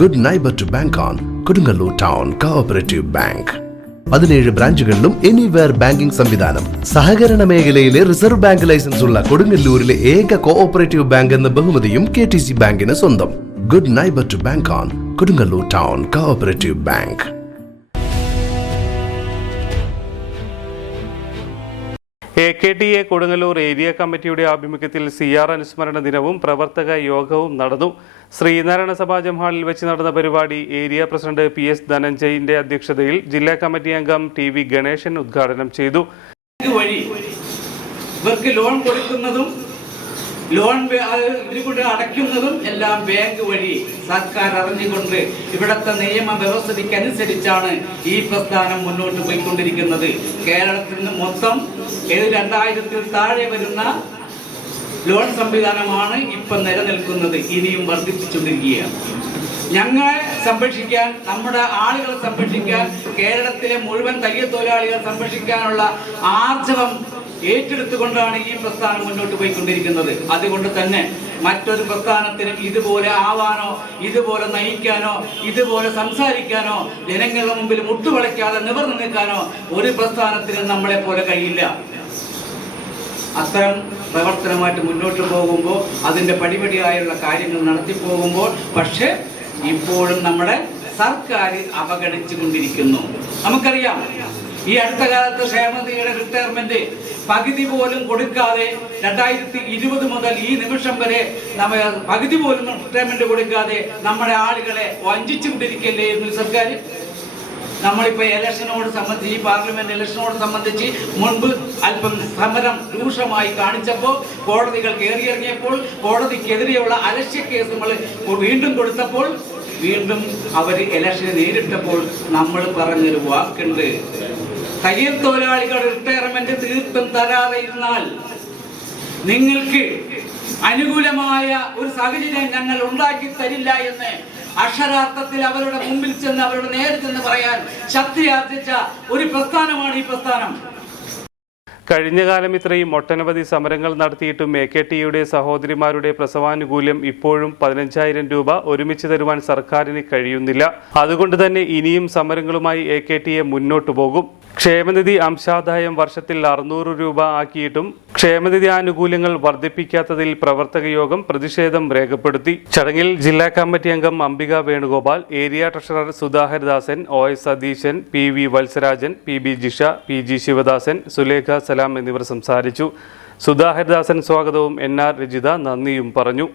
Good neighbour to bank on Kodungallur town cooperative bank. 17 ബ്രാഞ്ചുകളിലും anywhere banking സംവിധാനം. സഹകരണ മേഖലയിലെ റിസർവ് ബാങ്ക് ലൈസൻസ് ഉള്ള കൊടുങ്ങല്ലൂരിലെ ഏക കോഓപ്പറേറ്റീവ് ബാങ്ക് എന്ന ബഹുമതിയും KTC ബാങ്കിന് സ്വന്തം. Good neighbour to bank on Kodungallur town cooperative bank. AKTA Kodungallur area കമ്മിറ്റിയുടെ ആഭിമുഖ്യത്തിൽ CR അനുസ്മരണ ദിനവും പ്രവർത്തക യോഗവും നടന്നു. ശ്രീനാരായണ സഭാ ഹാളിൽ വെച്ച് നടന്ന പരിപാടി ഏരിയ പ്രസിഡന്റ് PS ധനഞ്ജയിന്റെ അധ്യക്ഷതയിൽ ജില്ലാ കമ്മിറ്റി അംഗം TV ഗണേശൻ ഉദ്ഘാടനം ചെയ്തു. ഇവർക്ക് ലോൺ കൊടുക്കുന്നതും ലോൺ ഇവരുകൊണ്ട് അടയ്ക്കുന്നതും എല്ലാം ബാങ്ക് വഴി സർക്കാർ അറിഞ്ഞുകൊണ്ട് ഇവിടുത്തെ നിയമ വ്യവസ്ഥയ്ക്കനുസരിച്ചാണ് ഈ പ്രസ്ഥാനം മുന്നോട്ട് പോയിക്കൊണ്ടിരിക്കുന്നത്. കേരളത്തിൽ നിന്ന് മൊത്തം 2000-ൽ താഴെ വരുന്ന ലോൺ സംവിധാനമാണ് ഇപ്പം നിലനിൽക്കുന്നത്. ഇനിയും വർദ്ധിപ്പിച്ചുകൊണ്ടിരിക്കുകയാണ്. ഞങ്ങളെ സംരക്ഷിക്കാൻ, നമ്മുടെ ആളുകളെ സംരക്ഷിക്കാൻ, കേരളത്തിലെ മുഴുവൻ തയ്യൽ തൊഴിലാളികളെ സംരക്ഷിക്കാനുള്ള ആർജവം ഏറ്റെടുത്തുകൊണ്ടാണ് ഈ പ്രസ്ഥാനം മുന്നോട്ട് പോയിക്കൊണ്ടിരിക്കുന്നത്. അതുകൊണ്ട് തന്നെ മറ്റൊരു പ്രസ്ഥാനത്തിനും ഇതുപോലെ ആവാനോ, ഇതുപോലെ നയിക്കാനോ, ഇതുപോലെ സംസാരിക്കാനോ, ജനങ്ങളുടെ മുമ്പിൽ മുട്ടുവളയ്ക്കാതെ നിവർന്നു നിൽക്കാനോ ഒരു പ്രസ്ഥാനത്തിനും നമ്മളെ പോലെ കഴിയില്ല. അത്തരം പ്രവർത്തനമായിട്ട് മുന്നോട്ട് പോകുമ്പോൾ, അതിൻ്റെ പടിപടിയായുള്ള കാര്യങ്ങൾ നടത്തി പോകുമ്പോൾ, പക്ഷേ ഇപ്പോഴും നമ്മുടെ സർക്കാർ അവഗണിച്ചു കൊണ്ടിരിക്കുന്നു. നമുക്കറിയാം, ഈ അടുത്ത കാലത്ത് ക്ഷേമനിധിയുടെ റിട്ടയർമെന്റ് പകുതി പോലും കൊടുക്കാതെ 2020 മുതൽ ഈ നിമിഷം വരെ പകുതി പോലും റിട്ടയർമെന്റ് കൊടുക്കാതെ നമ്മുടെ ആളുകളെ വഞ്ചിച്ചുകൊണ്ടിരിക്കല്ലേ സർക്കാർ. നമ്മളിപ്പോൾ ഇലക്ഷനോട് സംബന്ധിച്ച്, ഈ പാർലമെന്റ് ഇലക്ഷനോട് സംബന്ധിച്ച് മുൻപ് അല്പം സമരം രൂക്ഷമായി കാണിച്ചപ്പോൾ, കോടതികൾ കയറിയിറങ്ങിയപ്പോൾ, കോടതിക്കെതിരെയുള്ള അലക്ഷ്യ കേസുകൾ വീണ്ടും കൊടുത്തപ്പോൾ, വീണ്ടും അവർ ഇലക്ഷനെ നേരിട്ടപ്പോൾ നമ്മൾ പറഞ്ഞൊരു വാക്കുണ്ട്: തയ്യൽ തൊഴിലാളികൾ റിട്ടയർമെന്റ് തീർത്തും തരാതെ ഇരുന്നാൽ നിങ്ങൾക്ക് അനുകൂലമായ ഒരു സാഹചര്യം ഞങ്ങൾ ഉണ്ടാക്കി തരില്ല എന്ന് അക്ഷരാർത്ഥത്തിൽ അവരുടെ മുമ്പിൽ ചെന്ന്, അവരുടെ നേരെ ചെന്ന് പറയാൻ ശക്തിയാർജിച്ച ഒരു പ്രസ്ഥാനമാണ് ഈ പ്രസ്ഥാനം. കഴിഞ്ഞ കാലം ഇത്രയും ഒട്ടനവധി സമരങ്ങൾ നടത്തിയിട്ടും AKTയുടെ സഹോദരിമാരുടെ പ്രസവാനുകൂല്യം ഇപ്പോഴും 15,000 രൂപ ഒരുമിച്ച് തരുവാൻ സർക്കാരിന് കഴിയുന്നില്ല. അതുകൊണ്ട് തന്നെ ഇനിയും സമരങ്ങളുമായി AKTA മുന്നോട്ടു പോകും. ക്ഷേമനിധി അംശാദായം വർഷത്തിൽ 600 രൂപ ആക്കിയിട്ടും ക്ഷേമനിധി ആനുകൂല്യങ്ങൾ വർദ്ധിപ്പിക്കാത്തതിൽ പ്രവർത്തക യോഗം പ്രതിഷേധം രേഖപ്പെടുത്തി. ചടങ്ങിൽ ജില്ലാ കമ്മിറ്റി അംഗം Ambika Venugopal, area treasurer Sudhaharadasan, OS Satheesan, PV Valsarajan, PB Jisha, PG Sivadasan, Sulekha Salam എന്നിവർ സംസാരിച്ചു. സുധാഹരദാസൻ സ്വാഗതവും NR രജിത നന്ദിയും പറഞ്ഞു.